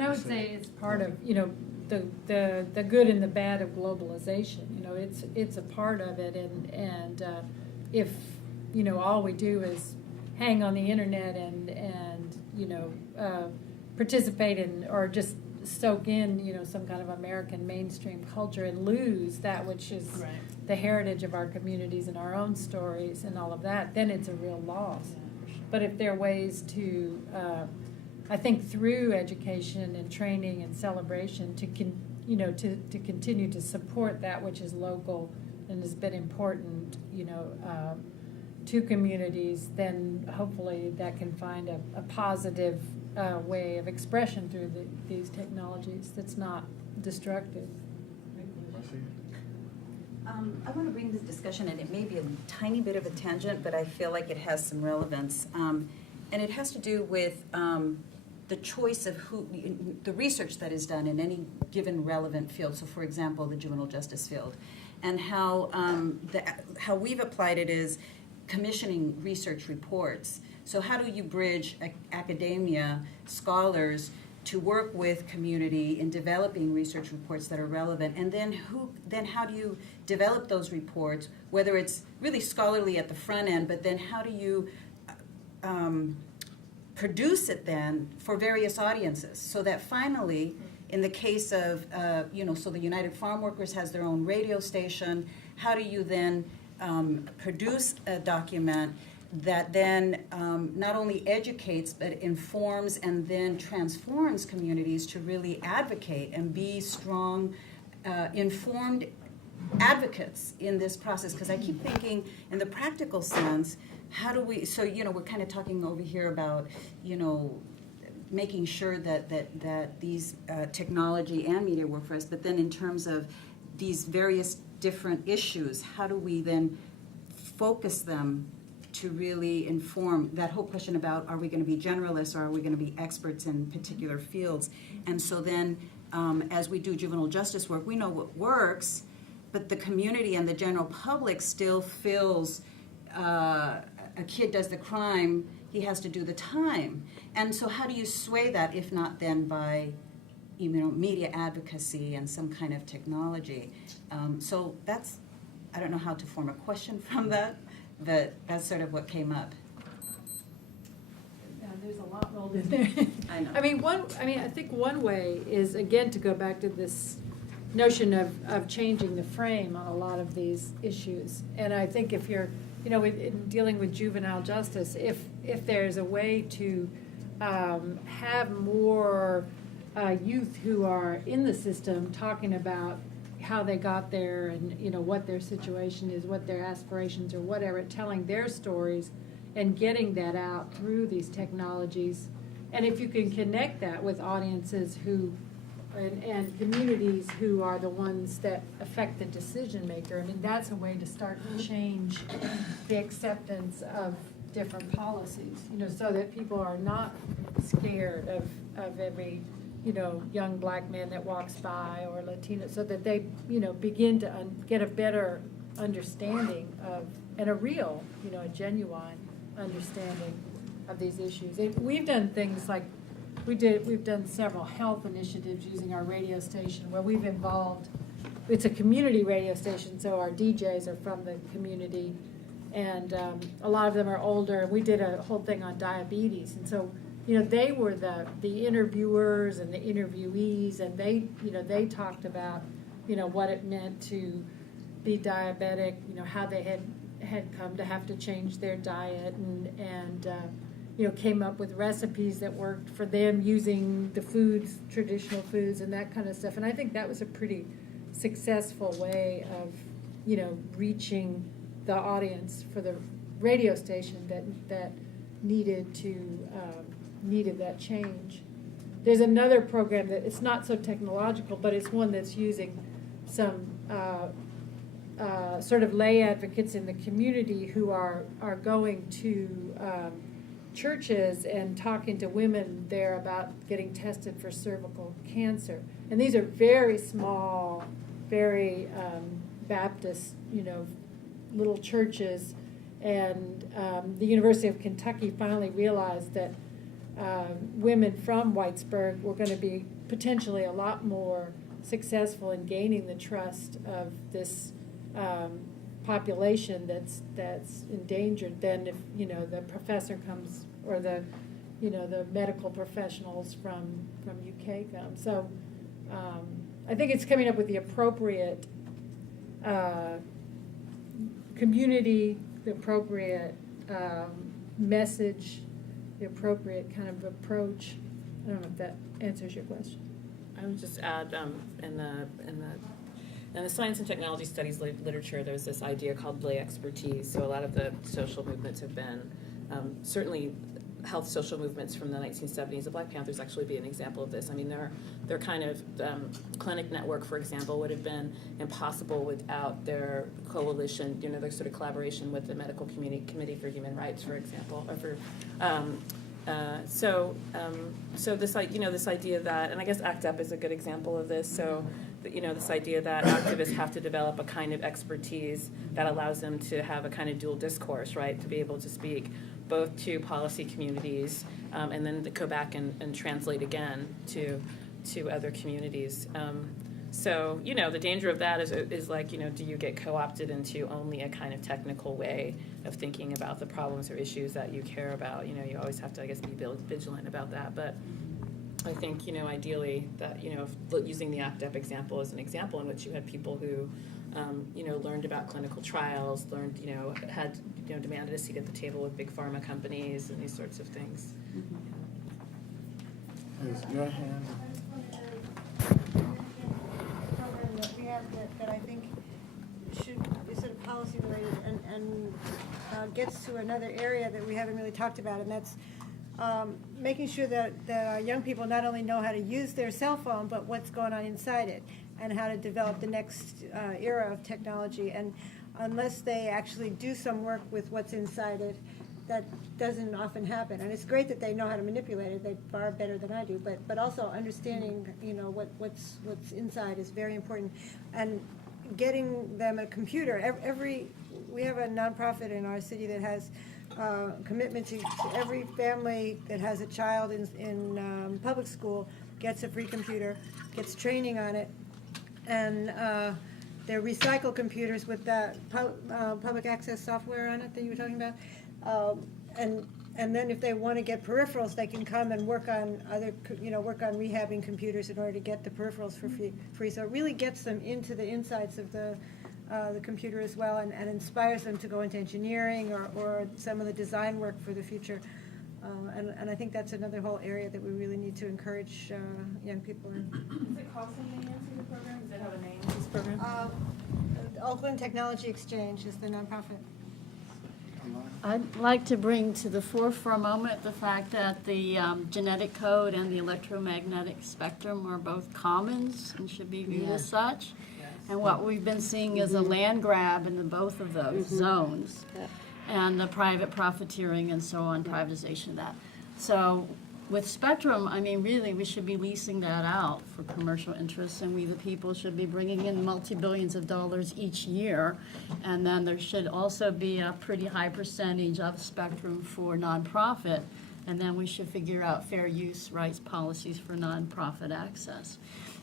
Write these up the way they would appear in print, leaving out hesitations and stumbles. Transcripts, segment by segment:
And I would say it's part of, the good and the bad of globalization. It's a part of it, and if all we do is hang on the internet and participate in or just soak in some kind of American mainstream culture and lose that which is Right. the heritage of our communities and our own stories and all of that, then it's a real loss. But if there are ways to, I think through education and training and celebration to continue to support that which is local and has been important, to communities, then hopefully that can find a positive way of expression through these technologies that's not destructive. I want to bring this discussion, and it may be a tiny bit of a tangent, but I feel like it has some relevance. And it has to do with the choice of the research that is done in any given relevant field. So, for example, the juvenile justice field, and how we've applied it is commissioning research reports. So how do you bridge academia, scholars, to work with community in developing research reports that are relevant, and then how do you develop those reports, whether it's really scholarly at the front end, but then how do you produce it then for various audiences, so that finally, in the case of, so the United Farm Workers has their own radio station, how do you then produce a document that then not only educates but informs and then transforms communities to really advocate and be strong, informed advocates in this process? Because I keep thinking in the practical sense, how do we, so we're kind of talking over here about making sure that these technology and media work for us, but then in terms of these various different issues, how do we then focus them to really inform that whole question about, are we going to be generalists or are we going to be experts in particular fields? And so then as we do juvenile justice work, we know what works, but the community and the general public still feels a kid does the crime, he has to do the time. And so how do you sway that, if not then by media advocacy and some kind of technology? So that's, I don't know how to form a question from that, but that's sort of what came up. Yeah, there's a lot rolled in there. I know. I think one way is, again, to go back to this notion of changing the frame on a lot of these issues. And I think if you're, in dealing with juvenile justice, if there's a way to have more youth who are in the system talking about how they got there and what their situation is, what their aspirations or whatever, telling their stories and getting that out through these technologies. And if you can connect that with audiences who and communities who are the ones that affect the decision maker, that's a way to start to change the acceptance of different policies, so that people are not scared of every young black man that walks by or Latino, so that they, begin to get a better understanding of, and a real, a genuine understanding of these issues. We've done things like, we've done several health initiatives using our radio station where we've involved, it's a community radio station, so our DJs are from the community, and a lot of them are older. We did a whole thing on diabetes, and so they were the interviewers and the interviewees, and they talked about, what it meant to be diabetic, how they had come to have to change their diet, and came up with recipes that worked for them using the foods, traditional foods, and that kind of stuff. And I think that was a pretty successful way of, reaching the audience for the radio station that needed that change. There's another program that it's not so technological, but it's one that's using some sort of lay advocates in the community who are going to churches and talking to women there about getting tested for cervical cancer. And these are very small, very Baptist, little churches. And the University of Kentucky finally realized that women from Whitesburg were going to be potentially a lot more successful in gaining the trust of this population that's endangered than if, you know, the professor comes, or the, you know, the medical professionals from UK come. So I think it's coming up with the appropriate community, the appropriate message, the appropriate kind of approach. I don't know if that answers your question. I would just add, in the science and technology studies literature, there's this idea called lay expertise. So a lot of the social movements have been, certainly health social movements from the 1970s. The Black Panthers actually be an example of this. I mean, their kind of clinic network, for example, would have been impossible without their coalition, you know, their sort of collaboration with the Medical Committee for Human Rights, for example, or for so this, you know, this idea that, and I guess ACT UP is a good example of this. So, you know, this idea that activists have to develop a kind of expertise that allows them to have a kind of dual discourse, right, to be able to speak both to policy communities and then to go back and translate again to other communities. So, you know, the danger of that is like, you know, do you get co-opted into only a kind of technical way of thinking about the problems or issues that you care about? You know, you always have to, I guess, be vigilant about that. But I think, you know, ideally that, you know, using the ACT UP example as an example in which you had people who, you know, learned about clinical trials, learned, you know, had, you know, demanded a seat at the table with big pharma companies and these sorts of things. Raise your hand. Program that we have that I think should be sort of policy related and gets to another area that we haven't really talked about, and that's making sure that our young people not only know how to use their cell phone, but what's going on inside it, and how to develop the next era of technology. And unless they actually do some work with what's inside it, that doesn't often happen. And it's great that they know how to manipulate it. They're far better than I do. But also understanding, you know, what's inside is very important. And getting them a computer. We have a nonprofit in our city that has commitment to every family that has a child in public school gets a free computer, gets training on it, and they're recycled computers with that public access software on it that you were talking about. And then if they want to get peripherals, they can come and work on work on rehabbing computers in order to get the peripherals for free. So it really gets them into the insides of the computer as well, and inspires them to go into engineering or some of the design work for the future. And I think that's another whole area that we really need to encourage young people in. Does it call something, Nancy, the program? Does it have a name, this program? Oakland Technology Exchange is the nonprofit. I'd like to bring to the fore for a moment the fact that the genetic code and the electromagnetic spectrum are both commons and should be viewed as such. And what we've been seeing is a land grab in both of those zones, and the private profiteering and so on, privatization of that. So with spectrum, I mean, really, we should be leasing that out for commercial interests, and we, the people, should be bringing in multi-billions of dollars each year. And then there should also be a pretty high percentage of spectrum for nonprofit, and then we should figure out fair use rights policies for nonprofit access.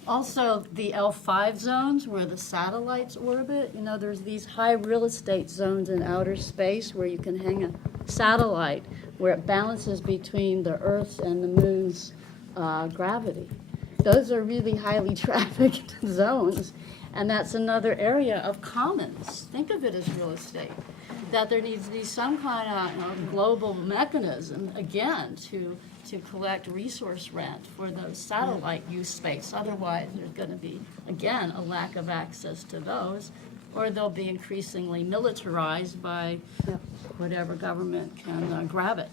Also, the L5 zones where the satellites orbit, you know, there's these high real estate zones in outer space where you can hang a satellite where it balances between the Earth's and the Moon's gravity. Those are really highly trafficked zones, and that's another area of commons. Think of it as real estate. That there needs to be some kind of global mechanism, again, to collect resource rent for those satellite use space. Otherwise, there's going to be, again, a lack of access to those, or they'll be increasingly militarized by whatever government can grab it.